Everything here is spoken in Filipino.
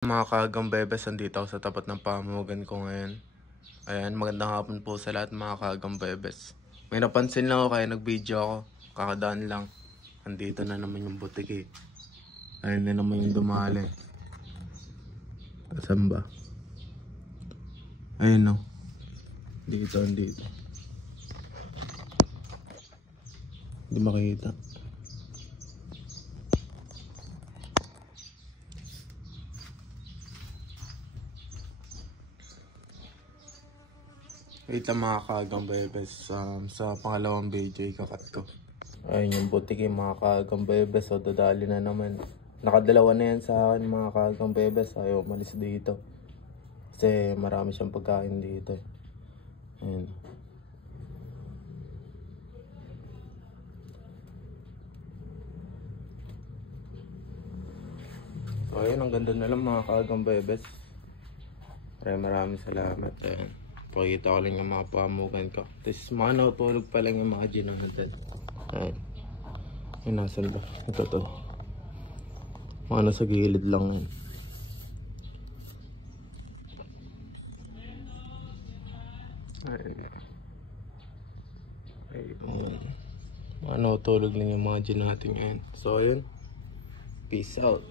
Mga kaagang bebes, andito ako sa tapat ng pamugan ko ngayon. Ayan, magandang hapon po sa lahat mga kaagang bebes. May napansin lang ako kaya nag-video ako. Kakadaan lang. Andito na naman yung butik eh. Ayun na naman yung dumali. Asan ba? Ayun no. Dito, andito. Hindi makita. Wait lang mga kaagang bebes, sa pangalawang video ikakat ko. Ayun yung butik yung mga kaagang bebes, so dadali na naman. Nakadalawa na yan sa akin mga kaagang bebes, ayaw umalis dito. Kasi marami siyang pagkain dito. Ayun. So ayun, ang ganda na lang mga kaagang bebes. Maraming salamat. Ayun. Pakita ko lang yung mga pamugan ko. Tapos mga natulog pa lang yung mga ginunod. Ayun. Ayun, nasan ba? Ito to. Mga nasa gilid lang yun. Ayun. Ayun. Mga natulog lang yung mga natin ngayon. So ayun. Peace out.